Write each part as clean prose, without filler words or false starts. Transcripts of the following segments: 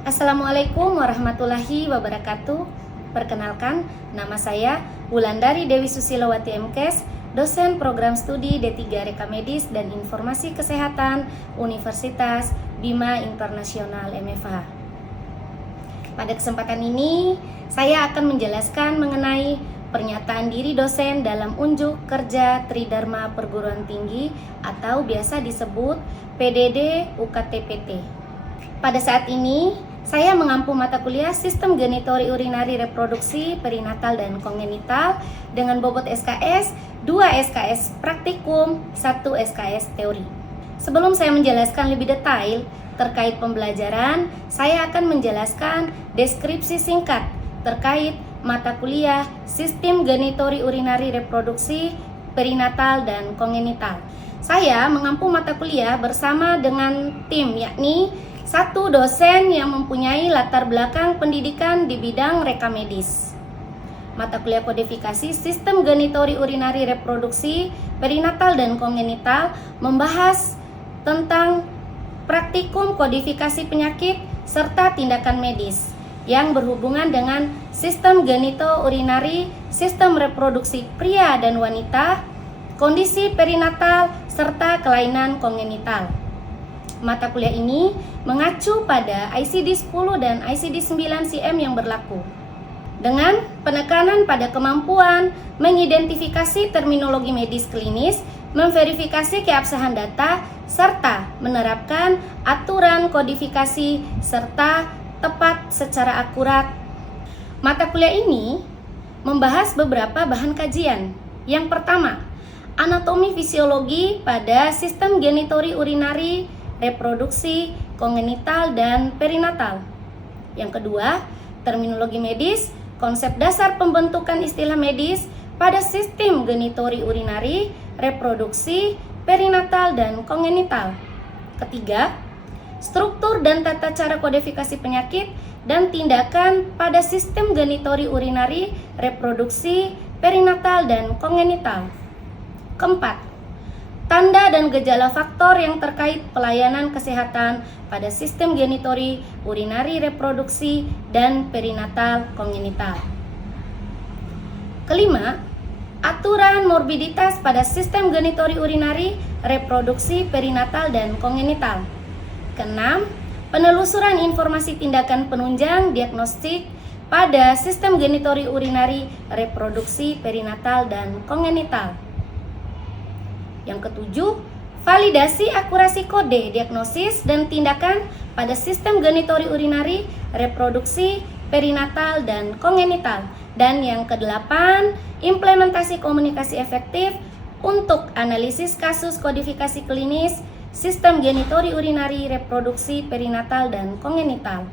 Assalamualaikum warahmatullahi wabarakatuh. Perkenalkan, nama saya Wulandari Dewi Susilowati MKes, dosen program studi D3 Reka Medis dan Informasi Kesehatan Universitas Bima Internasional MFH. Pada kesempatan ini, saya akan menjelaskan mengenai pernyataan diri dosen dalam unjuk kerja Tridharma Perguruan Tinggi atau biasa disebut PDD UKT-PT. Pada saat ini, saya mengampu mata kuliah Sistem Genitori Urinari Reproduksi Perinatal dan Kongenital dengan bobot SKS, 2 SKS Praktikum, 1 SKS Teori. Sebelum saya menjelaskan lebih detail terkait pembelajaran, saya akan menjelaskan deskripsi singkat terkait mata kuliah Sistem Genitori Urinari Reproduksi Perinatal dan Kongenital. Saya mengampu mata kuliah bersama dengan tim, yakni satu dosen yang mempunyai latar belakang pendidikan di bidang reka medis. Mata kuliah kodifikasi Sistem Genitori Urinari Reproduksi Perinatal dan Kongenital membahas tentang praktikum kodifikasi penyakit serta tindakan medis yang berhubungan dengan sistem genito-urinari, sistem reproduksi pria dan wanita, kondisi perinatal, serta kelainan kongenital. Mata kuliah ini mengacu pada ICD-10 dan ICD-9-CM yang berlaku, dengan penekanan pada kemampuan mengidentifikasi terminologi medis klinis, memverifikasi keabsahan data, serta menerapkan aturan kodifikasi serta tepat secara akurat. Mata kuliah ini membahas beberapa bahan kajian. Yang pertama, anatomi fisiologi pada sistem genitori urinari, reproduksi, kongenital, dan perinatal. Yang kedua, terminologi medis, konsep dasar pembentukan istilah medis pada sistem genitori urinari, reproduksi, perinatal, dan kongenital. Ketiga, struktur dan tata cara kodifikasi penyakit dan tindakan pada sistem genitori urinari, reproduksi, perinatal, dan kongenital. Keempat, tanda dan gejala faktor yang terkait pelayanan kesehatan pada sistem genitori urinari, reproduksi, dan perinatal kongenital. Kelima, aturan morbiditas pada sistem genitori urinari, reproduksi, perinatal, dan kongenital. Keenam, penelusuran informasi tindakan penunjang diagnostik pada sistem genitori urinari, reproduksi, perinatal, dan kongenital. Yang ketujuh, validasi akurasi kode diagnosis dan tindakan pada sistem genitori urinari, reproduksi, perinatal, dan kongenital. Dan yang kedelapan, implementasi komunikasi efektif untuk analisis kasus kodifikasi klinis sistem genitori urinari, reproduksi, perinatal, dan kongenital.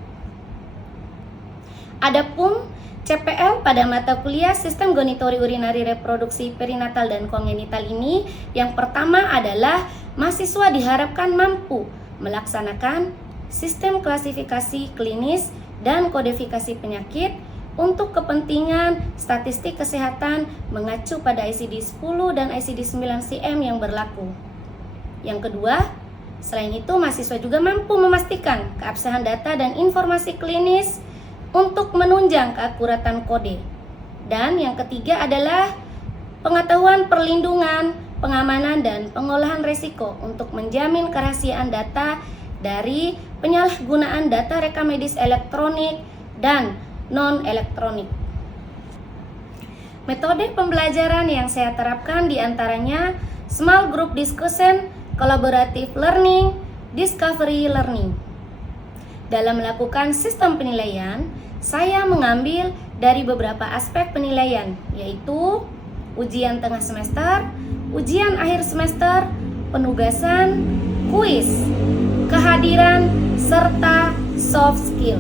Adapun CPL pada mata kuliah sistem genitori urinari, reproduksi, perinatal, dan kongenital ini, yang pertama adalah mahasiswa diharapkan mampu melaksanakan sistem klasifikasi klinis dan kodifikasi penyakit untuk kepentingan statistik kesehatan mengacu pada ICD-10 dan ICD-9-CM yang berlaku. Yang kedua, selain itu mahasiswa juga mampu memastikan keabsahan data dan informasi klinis untuk menunjang keakuratan kode. Dan yang ketiga adalah pengetahuan perlindungan, pengamanan, dan pengolahan risiko untuk menjamin kerahasiaan data dari penyalahgunaan data reka medis elektronik dan non-elektronik. Metode pembelajaran yang saya terapkan diantaranya small group discussion, collaborative learning, discovery learning. Dalam melakukan sistem penilaian, saya mengambil dari beberapa aspek penilaian, yaitu ujian tengah semester, ujian akhir semester, penugasan, kuis, kehadiran, serta soft skill.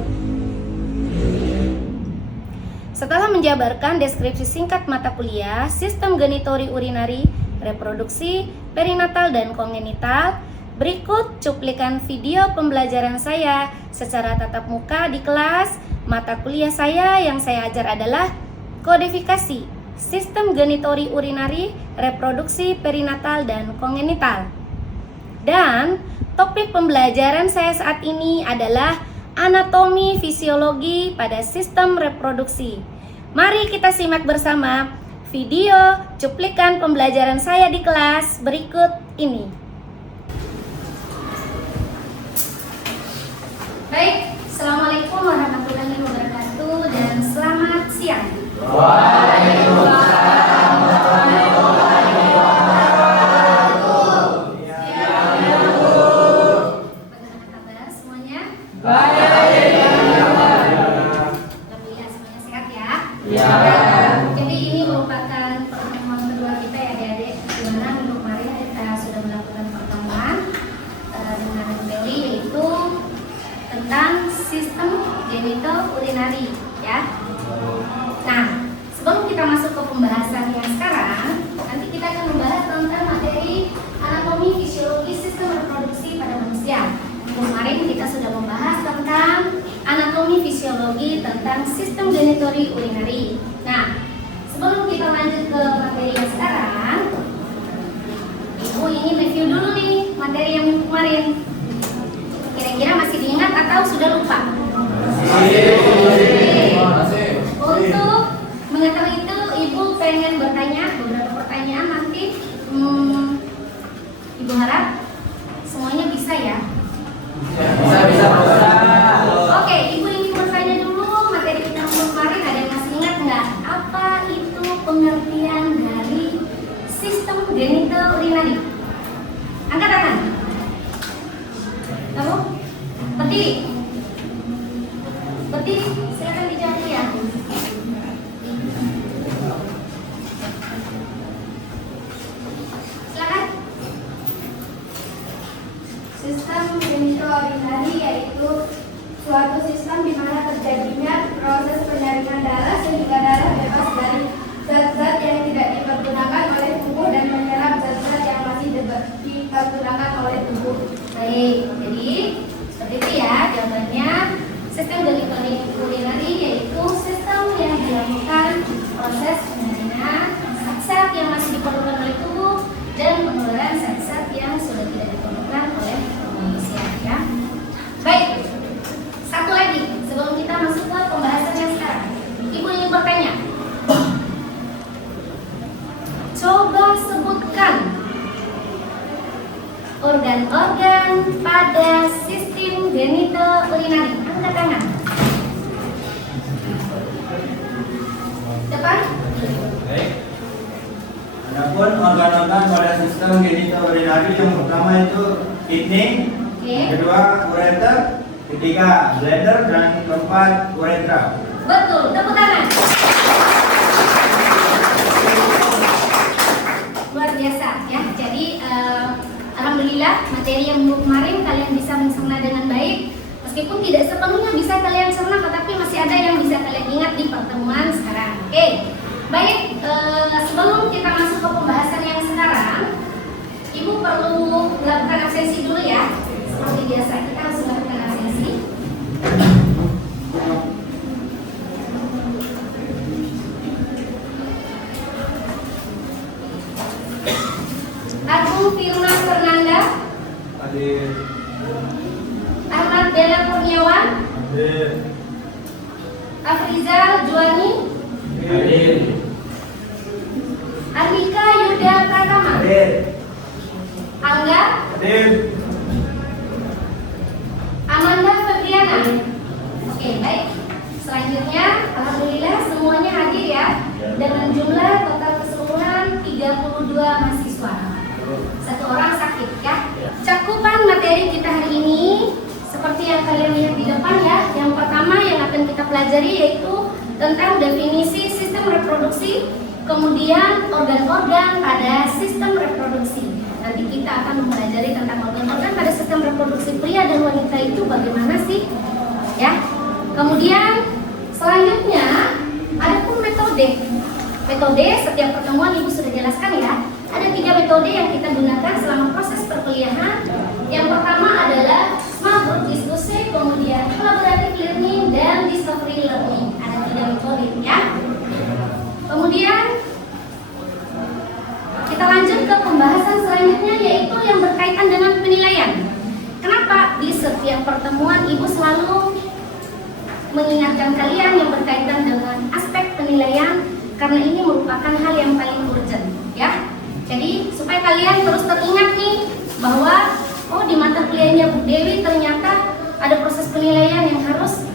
Setelah menjabarkan deskripsi singkat mata kuliah Sistem Genitori Urinari, Reproduksi, Perinatal, dan Kongenital, berikut cuplikan video pembelajaran saya secara tatap muka di kelas. Mata kuliah saya yang saya ajar adalah kodifikasi Sistem Genitori Urinari, Reproduksi, Perinatal, dan Kongenital. Dan topik pembelajaran saya saat ini adalah anatomi fisiologi pada sistem reproduksi. Mari kita simak bersama video cuplikan pembelajaran saya di kelas berikut ini. Baik, Assalamualaikum warahmatullahi wabarakatuh dan selamat siang. Waalaikumsalam warahmatullahi wabarakatuh. Bagaimana kabar semuanya? Baik. Alhamdulillah semuanya sehat ya. Ya. Jadi ini merupakan pertemuan kedua kita ya adik-adik, di mana minggu kemarin kita sudah melakukan pertemuan dengan Beli, yaitu tentang sistem genital urinari ya. Nah, sebelum kita masuk ke pembahasan yang sekarang, nanti kita akan membahas tentang materi anatomi fisiologi sistem reproduksi pada manusia. Kemarin kita sudah membahas tentang anatomi fisiologi tentang sistem genituri urinari. Nah, sebelum kita lanjut ke materi yang sekarang, Ibu ingin review dulu nih materi yang kemarin. Kira-kira masih diingat atau sudah lupa? Untuk mengetahui itu, Ibu pengen bertanya beberapa pertanyaan nanti. Ibu harap semuanya bisa ya. Bisa. Oke, Ibu ingin bertanya dulu materi kita kemarin, ada yang masih ingat nggak? Apa itu pengertian dari sistem genital urinari? Angkat tangan. Kamu? Berdiri. Berdiri, silakan dijawab ya. Silakan. Sistem genital urinari yaitu suatu sistem di mana terjadinya proses penyaringan darah sehingga darah bebas dari zat-zat yang tidak dipergunakan oleh tubuh dan menyerap zat-zat yang masih dipergunakan oleh tubuh. Baik, jadi seperti itu ya jawabannya. Sistem genital urinari yaitu sistem yang dilakukan proses penyaringan zat-zat yang masih diperlukan oleh tubuh dan pengeluaran zat-zat yang sudah tidak diperlukan oleh manusia ya. Baik, satu lagi sebelum kita masuk ke pembahasan yang sekarang, Ibu ingin bertanya. Coba sebutkan organ-organ pada sistem genital urinari. Angkat tangan. Depan. Baik. Adapun organ-organ pada sistem genital urinari yang pertama itu kidney, Oke. kedua ureter, ketiga bladder, dan keempat uretra. Betul, tepuk tangan. Luar biasa ya. Jadi alhamdulillah materi yang minggu kemarin kalian bisa mencerna dengan baik. Meskipun tidak sepenuhnya bisa kalian cerna, tetapi masih ada yang bisa kalian ingat di pertemuan sekarang. Oke. Baik, sebelum kita masuk ke pembahasan yang sekarang, Ibu perlu melakukan absensi dulu ya. Seperti biasa kita harus melakukan absensi. Agung Firman Fernanda, Hadir. Ahmad Bella Kurniawan, Hadir. Afrizal Juwani, Hadir. Andika Yuda Pratama, Hadir. Angga, Hadir. Amanda Febriana. Oke, baik. Selanjutnya, alhamdulillah semuanya hadir ya. Dengan jumlah total keseluruhan 32 mahasiswa. Satu orang sakit ya. Cakupan materi kita hari ini seperti yang kalian lihat di depan ya. Yang pertama yang akan kita pelajari yaitu tentang definisi sistem reproduksi, kemudian organ-organ pada sistem reproduksi. Nanti kita akan mempelajari tentang organ-organ pada sistem reproduksi pria dan wanita itu bagaimana sih, ya. Kemudian selanjutnya ada pun metode. Metode setiap pertemuan Ibu sudah jelaskan ya. Ada 3 metode yang kita gunakan selama proses perkuliahan. Yang pertama adalah small group discussion, kemudian collaborative learning dan discovery learning. Ada 3 metode ya. Kemudian kita lanjut ke pembahasan selanjutnya yaitu yang berkaitan dengan penilaian. Kenapa di setiap pertemuan Ibu selalu mengingatkan kalian yang berkaitan dengan aspek penilaian karena ini merupakan hal yang paling urgent ya. Jadi supaya kalian terus teringat nih bahwa di mata kuliahnya Bu Dewi ternyata ada proses penilaian yang harus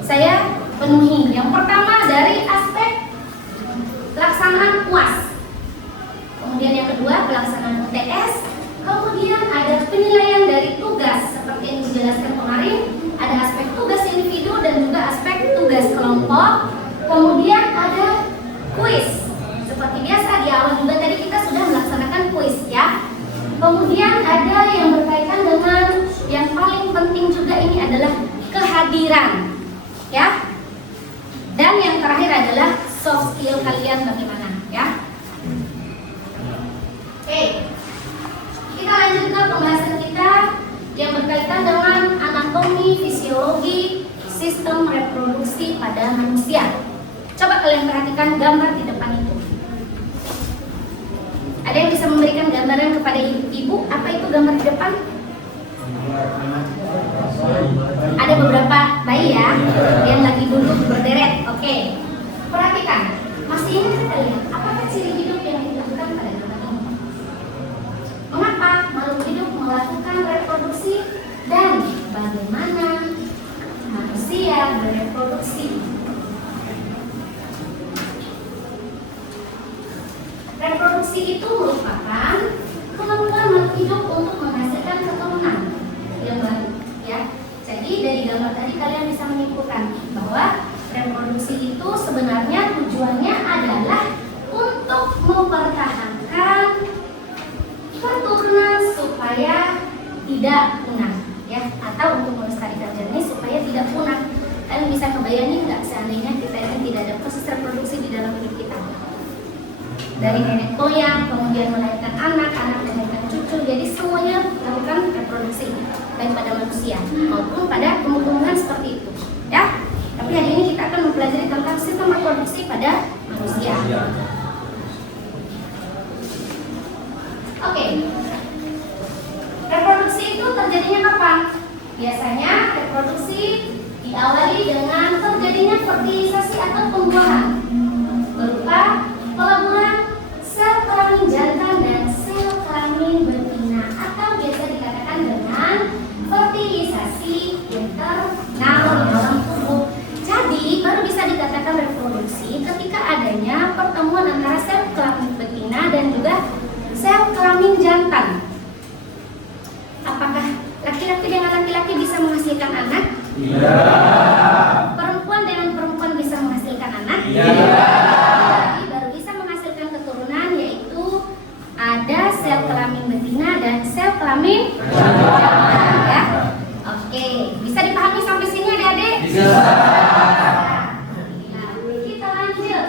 saya penuhi. Yang pertama dari aspek pelaksanaan UAS. Kemudian yang kedua pelaksanaan UTS. Kemudian ada penilaian dari tugas seperti yang dijelaskan kemarin. Ada aspek tugas individu dan juga aspek tugas kelompok. Kemudian ada kuis. Seperti biasa di awal juga tadi kita sudah melaksanakan kuis ya. Kemudian ada yang berkaitan dengan yang paling penting juga ini adalah kehadiran ya. Dan yang terakhir adalah soft skill kalian bagaimana ya. Oke. Kita lanjut ke pembahasan kita yang berkaitan dengan anatomi, fisiologi, sistem reproduksi pada manusia. Coba kalian perhatikan gambar di depan itu. Ada yang bisa memberikan gambaran kepada ibu? Apa itu gambar di depan? Ada beberapa bayi ya yang lagi duduk berderet. Oke. Perhatikan. Masih ingat kita lihat apakah ciri hidup yang dilakukan pada gambar ini? Mengapa makhluk hidup melakukan reproduksi dan bagaimana manusia bereproduksi? Reproduksi itu merupakan kemampuan makhluk hidup untuk menghasilkan keturunan yang baru ya. Jadi dari gambar tadi kalian bisa menyimpulkan bahwa reproduksi itu sebenarnya tujuannya adalah untuk mempertahankan keturunan supaya tidak punah ya, atau untuk melestarikan jenis supaya tidak punah. Kalian bisa kebayangin nggak seandainya kita ini tidak ada proses reproduksi di dalam hidup kita? Dari nenek moyang, kemudian melahirkan anak, melahirkan cucu, jadi semuanya melakukan reproduksi baik pada manusia maupun pada tumbuh-tumbuhan seperti itu ya. Tapi hari ini kita akan mempelajari tentang sistem reproduksi pada manusia. Oke. Reproduksi itu terjadinya kapan? Biasanya reproduksi diawali dengan terjadinya fertilisasi atau pembuahan berupa peleburan sel kelamin jantan dan sel kelamin betina atau biasa dikatakan dengan fertilisasi internal di dalam tubuh. Jadi baru bisa dikatakan reproduksi ketika adanya pertemuan antara sel kelamin betina dan juga sel kelamin jantan. Apakah laki-laki dengan laki-laki bisa menghasilkan anak? Iya. Perempuan dengan perempuan bisa menghasilkan anak? Iya. Ada sel kelamin betina dan sel kelamin jantan ya. Oke, bisa dipahami sampai sini adik-adik? Bisa. Ya, kita lanjut.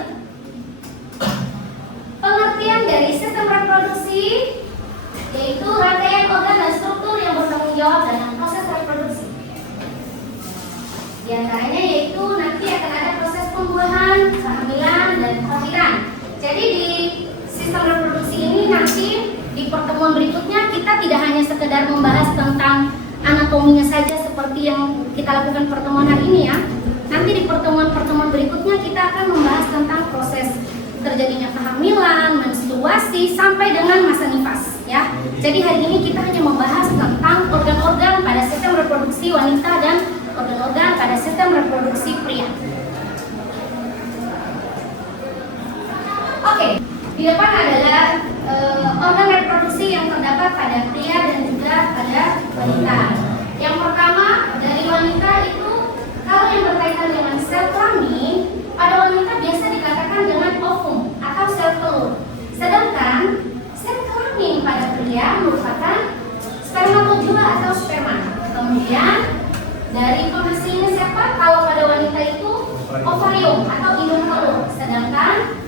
Pengertian dari sistem reproduksi yaitu rangkaian organ dan struktur yang bertanggung jawab dalam proses reproduksi. Di antaranya yaitu nanti akan ada proses pembuahan, kehamilan, dan kelahiran. Jadi di sistem reproduksi ini nanti di pertemuan berikutnya kita tidak hanya sekedar membahas tentang anatominya saja seperti yang kita lakukan pertemuan hari ini ya. Nanti di pertemuan-pertemuan berikutnya kita akan membahas tentang proses terjadinya kehamilan, menstruasi sampai dengan masa nifas ya. Jadi hari ini kita hanya membahas tentang organ-organ pada sistem reproduksi wanita dan organ-organ pada sistem reproduksi pria. Oke. Di depan adalah organ reproduksi yang terdapat pada pria dan juga pada wanita. Yang pertama dari wanita itu kalau yang berkaitan dengan sel kelamin pada wanita biasa dikatakan dengan ovum atau sel telur. Sedangkan sel kelamin pada pria merupakan spermatozua atau sperma. Kemudian dari penghasilnya siapa? Kalau pada wanita itu ovarium atau indung telur. Sedangkan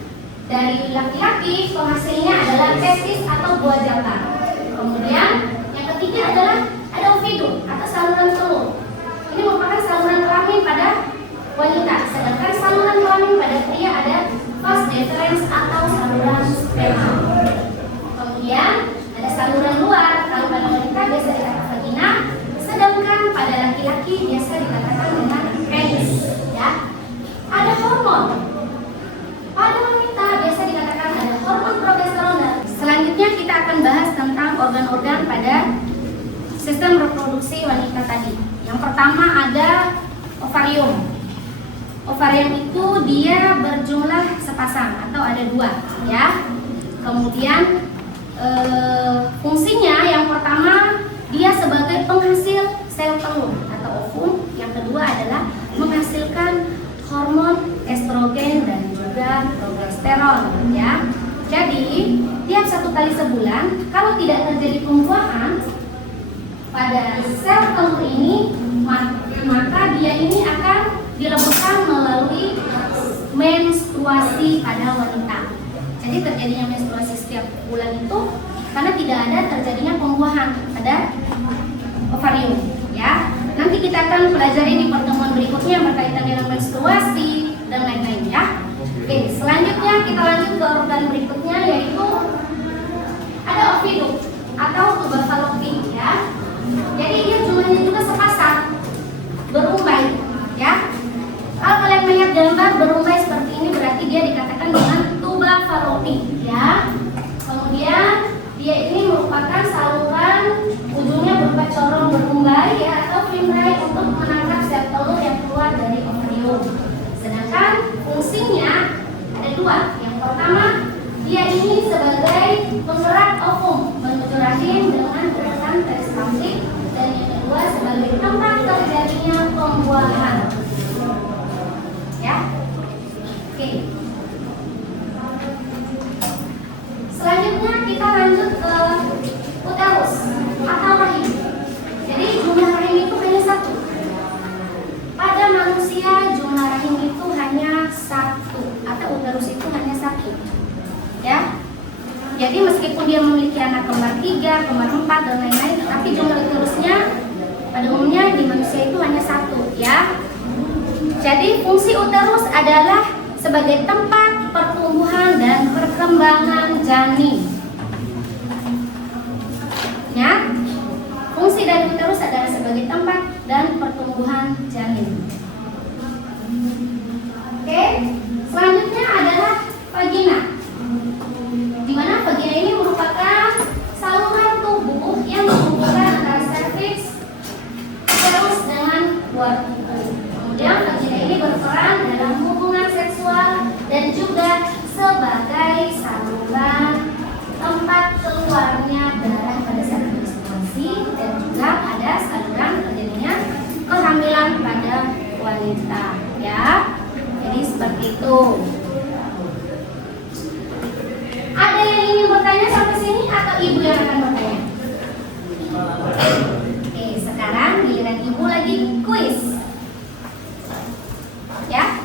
dari laki-laki penghasilnya adalah testis atau buah jantan. Kemudian yang ketiga adalah ada ovidum atau saluran telur. Ini merupakan saluran kelamin pada wanita. Sedangkan saluran kelamin pada pria ada vas deferens atau saluran sperma. Kemudian ada saluran luar. Kalau pada wanita biasa dikatakan vagina. Sedangkan pada laki-laki biasa dikatakan dengan penis. ovarium. Ovarium itu dia berjumlah sepasang atau ada 2 ya. Kemudian fungsinya yang pertama dia sebagai penghasil sel telur atau ovum. Yang kedua adalah menghasilkan hormon estrogen dan juga progesteron ya. Jadi tiap 1 kali sebulan kalau tidak terjadi pembuahan pada sel telur ini, maka dia ini akan dilakukan melalui menstruasi pada wanita. Jadi terjadinya menstruasi setiap bulan itu karena tidak ada terjadinya pembuahan pada ovarium ya. Nanti kita akan pelajari di pertemuan berikutnya yang berkaitan dengan menstruasi dan lain-lain ya. Oke, selanjutnya kita lanjut ke organ berikutnya yaitu ada ovidum atau tuba fallopi ya. Jadi dia jumlahnya juga sepasang berumbai ya. Kalau kalian melihat gambar berumbai seperti ini berarti dia dikatakan dengan tuba fallopi ya. Kemudian dia ini merupakan saluran ujungnya berupa corong berumbai ya atau fimbriae untuk menangkap sel telur yang keluar dari ovarium. Sedangkan fungsinya ada 2. Yang pertama dia ini sebagai penggerak ovum menuju rahim dengan gerakan peristaltik, dan yang kedua sebagai tempat terjadinya pembuahan. Ya, oke. Selanjutnya kita lanjut ke uterus atau rahim. Jadi jumlah rahim itu hanya 1. Pada manusia jumlah rahim itu hanya 1 atau uterus itu hanya 1. Ya. Jadi meskipun dia memiliki anak kembar 3, kembar 4 dan lain-lain, tapi jumlah uterusnya pada umumnya di manusia itu hanya 1 ya. Jadi fungsi uterus adalah sebagai tempat pertumbuhan dan perkembangan janin. Ya. Fungsi dari uterus adalah sebagai tempat dan pertumbuhan janin. Oke, selanjutnya adalah vagina. Di mana vagina ini merupakan saluran tubuh yang menghubungkan antara serviks, uterus dengan luar tubuh. Kemudian vagina ini berperan dalam hubungan seksual dan juga sebagai saluran tempat keluarnya darah pada saat menstruasi, dan juga ada saluran terjadinya kehamilan pada wanita ya. Jadi seperti itu. Ada yang ingin bertanya sampai sini atau ibu yang akan bertanya? Oke, sekarang giliran ibu lagi kuis. Ya.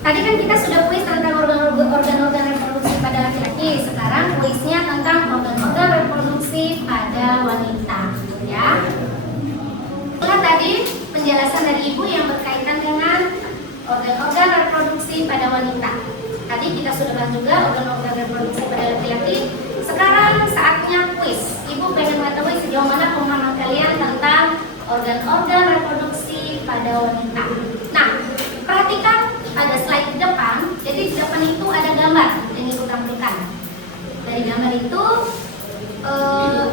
Tadi kan kita sudah kuis tentang organ-organ reproduksi pada laki-laki. Sekarang kuisnya tentang organ-organ reproduksi pada wanita. Ya. Itulah tadi penjelasan dari ibu yang berkaitan dengan organ-organ reproduksi pada wanita. Tadi kita sudah bahas juga organ-organ reproduksi pada laki-laki. Sekarang saatnya kuis. Ibu pengen mengetahui sejauh mana pemahaman kalian tentang organ-organ reproduksi pada wanita. Nah, perhatikan ada slide di depan. Jadi di depan itu ada gambar yang ibu tampilkan. Dari gambar itu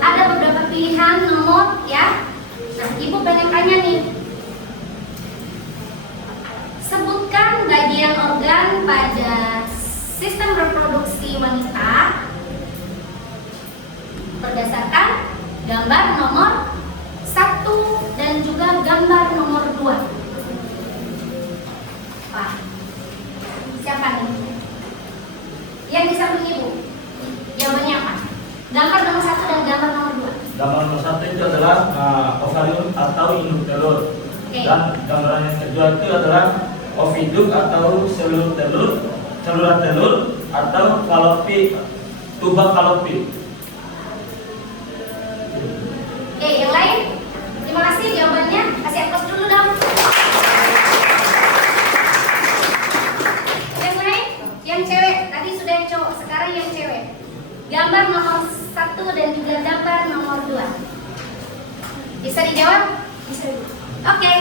ada beberapa pilihan nomor ya. Nah, ibu pengen tanya nih. Sebutkan bagian organ pada sistem reproduksi wanita berdasarkan gambar nomor 1 dan juga gambar nomor 2. Pak, siapa nih? Yang di samping ibu. Jawabannya apa? Gambar nomor 1 dan gambar nomor 2. Gambar nomor 1 itu adalah ovarium atau induk telur. Oke. Dan gambaran yang kedua itu adalah ovidum atau saluran telur atau fallopi, tuba fallopi. Oke, yang lain? Terima kasih jawabannya. Kasih aplaus dulu dong. Yang lain? Yang cewek. Tadi sudah yang cowok, sekarang yang cewek. Gambar nomor 1 dan juga gambar nomor 2. Bisa dijawab? Bisa. Oke.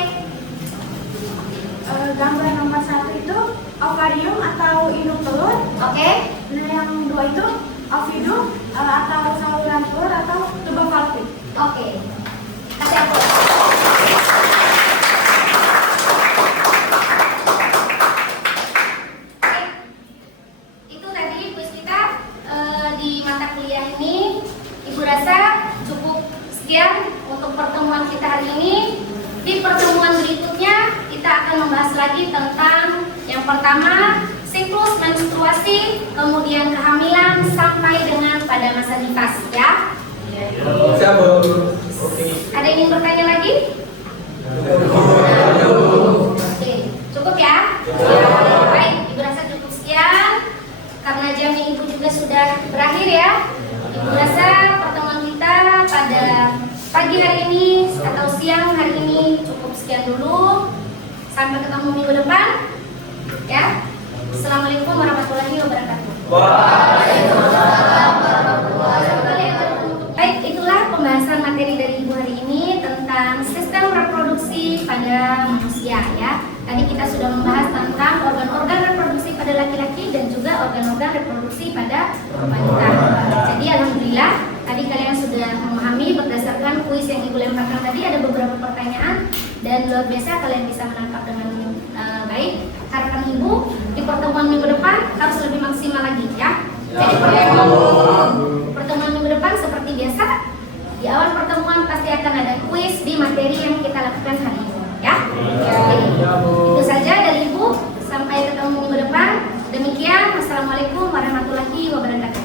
Gambar nomor 1 itu ovarium atau induk telur. Oke. Nah, yang 2 itu ovidum atau saluran telur atau tuba fallopi. Oke. Kasih aplaus. akan membahas lagi tentang yang pertama siklus menstruasi, kemudian kehamilan sampai dengan pada masa nifas ya. Siap, Bu. Oke. Ada yang ingin bertanya lagi? Oke, cukup ya? Baik, Ibu rasa cukup sekian. Karena jamnya Ibu juga sudah berakhir ya. Ibu rasa pertemuan kita pada pagi hari ini atau siang hari ini cukup sekian dulu. Sampai ketemu minggu depan. Ya. Assalamualaikum warahmatullahi wabarakatuh. Baik, itulah pembahasan materi dari Ibu hari ini tentang sistem reproduksi pada manusia ya. Tadi kita sudah membahas tentang organ-organ reproduksi pada laki-laki dan juga organ-organ reproduksi pada wanita. Jadi alhamdulillah tadi kalian sudah memahami berdasarkan kuis yang Ibu lemparkan tadi, ada beberapa pertanyaan dan luar biasa kalian bisa menangkap dengan baik. Harapan Ibu di pertemuan minggu depan harus lebih maksimal lagi ya. Jadi pertemuan minggu depan seperti biasa, di awal pertemuan pasti akan ada kuis di materi yang kita lakukan hari ini ya. Jadi, itu saja dari Ibu, sampai ketemu minggu depan. Demikian, wassalamualaikum warahmatullahi wabarakatuh.